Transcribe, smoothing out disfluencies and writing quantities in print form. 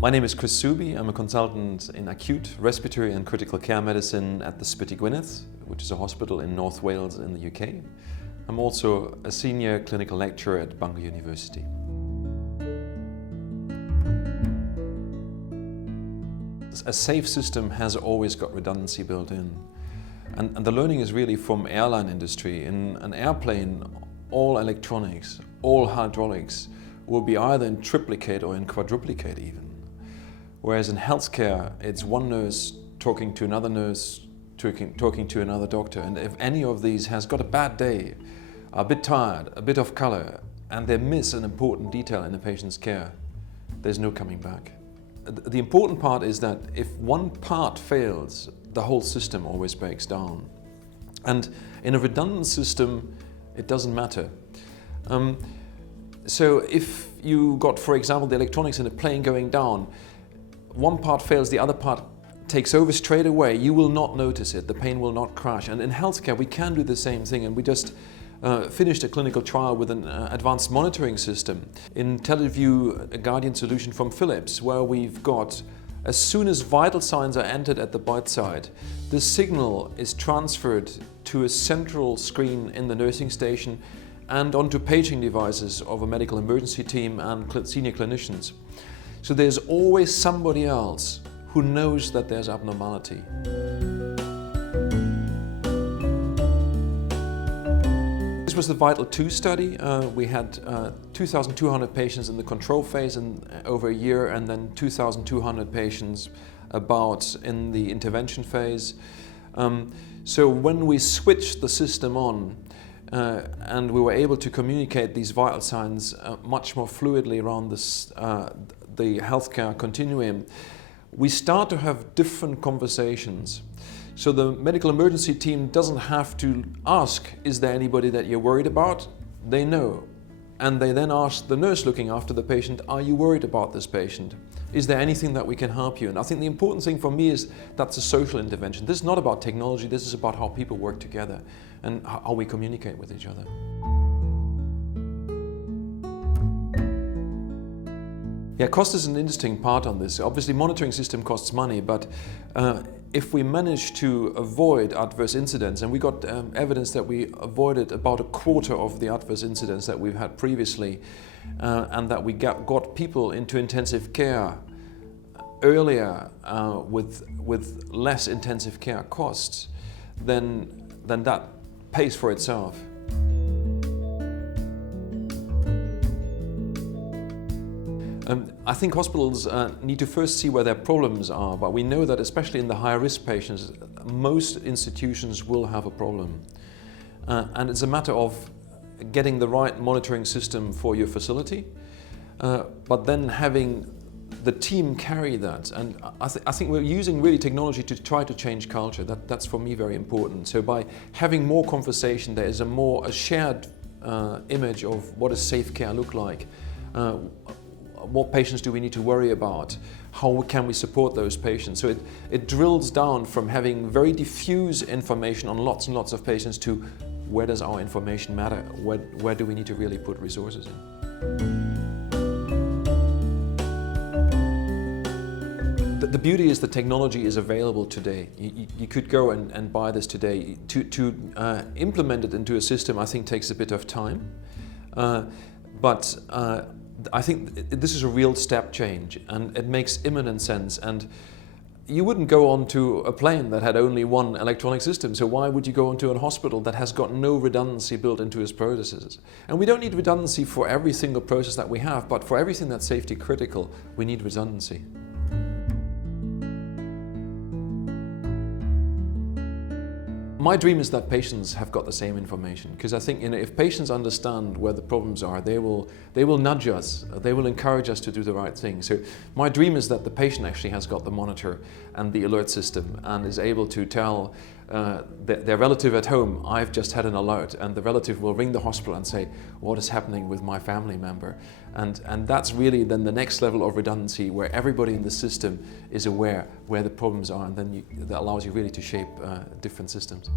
My name is Chris Subbe. I'm a consultant in acute, respiratory and critical care medicine at the Ybyty Gwynned, which is a hospital in North Wales in the UK. I'm also a senior clinical lecturer at Bangor University. A safe system has always got redundancy built in. And the learning is really from airline industry. In an airplane, all electronics, all hydraulics will be either in triplicate or in quadruplicate even. Whereas in healthcare, it's one nurse talking to another nurse, talking to another doctor. And if any of these has got a bad day, a bit tired, a bit off color, and they miss an important detail in a patient's care, there's no coming back. The important part is that if one part fails, the whole system always breaks down. And in a redundant system, it doesn't matter. So if you got, for example, the electronics in a plane going down, one part fails, the other part takes over straight away, you will not notice it, the plane will not crash. And in healthcare, we can do the same thing, and we just finished a clinical trial with an advanced monitoring system in IntelliView, a Guardian solution from Philips, where we've got, as soon as vital signs are entered at the bedside, the signal is transferred to a central screen in the nursing station and onto paging devices of a medical emergency team and senior clinicians. So there's always somebody else who knows that there's abnormality. This was the Vital 2 study. We had 2,200 patients in the control phase over a year, and then 2,200 patients about in the intervention phase. So when we switched the system on, and we were able to communicate these vital signs much more fluidly around this, the healthcare continuum, we start to have different conversations. So the medical emergency team doesn't have to ask, is there anybody that you're worried about? They know. And they then ask the nurse looking after the patient, are you worried about this patient? Is there anything that we can help you? And I think the important thing for me is that's a social intervention. This is not about technology, this is about how people work together and how we communicate with each other. Yeah, cost is an interesting part on this. Obviously, monitoring system costs money, but if we manage to avoid adverse incidents, and we got evidence that we avoided about a quarter of the adverse incidents that we've had previously, and that we got people into intensive care earlier with less intensive care costs, then that pays for itself. I think hospitals need to first see where their problems are, but we know that especially in the higher risk patients, most institutions will have a problem. And it's a matter of getting the right monitoring system for your facility, but then having the team carry that. And I think we're using really technology to try to change culture. That's for me very important. So by having more conversation, there is a shared image of what does safe care look like. What patients do we need to worry about? How can we support those patients? So it drills down from having very diffuse information on lots and lots of patients to where does our information matter? Where do we need to really put resources in? The beauty is the technology is available today. You could go and buy this today. To implement it into a system, I think, takes a bit of time. But I think this is a real step change, and it makes imminent sense. And you wouldn't go onto a plane that had only one electronic system, so why would you go into a hospital that has got no redundancy built into its processes? And we don't need redundancy for every single process that we have, but for everything that's safety critical, we need redundancy. My dream is that patients have got the same information, because I think if patients understand where the problems are, they will nudge us, they will encourage us to do the right thing. So my dream is that the patient actually has got the monitor and the alert system and is able to tell their relative at home, I've just had an alert, and the relative will ring the hospital and say, what is happening with my family member? And that's really then the next level of redundancy, where everybody in the system is aware where the problems are, and then that allows you really to shape different systems.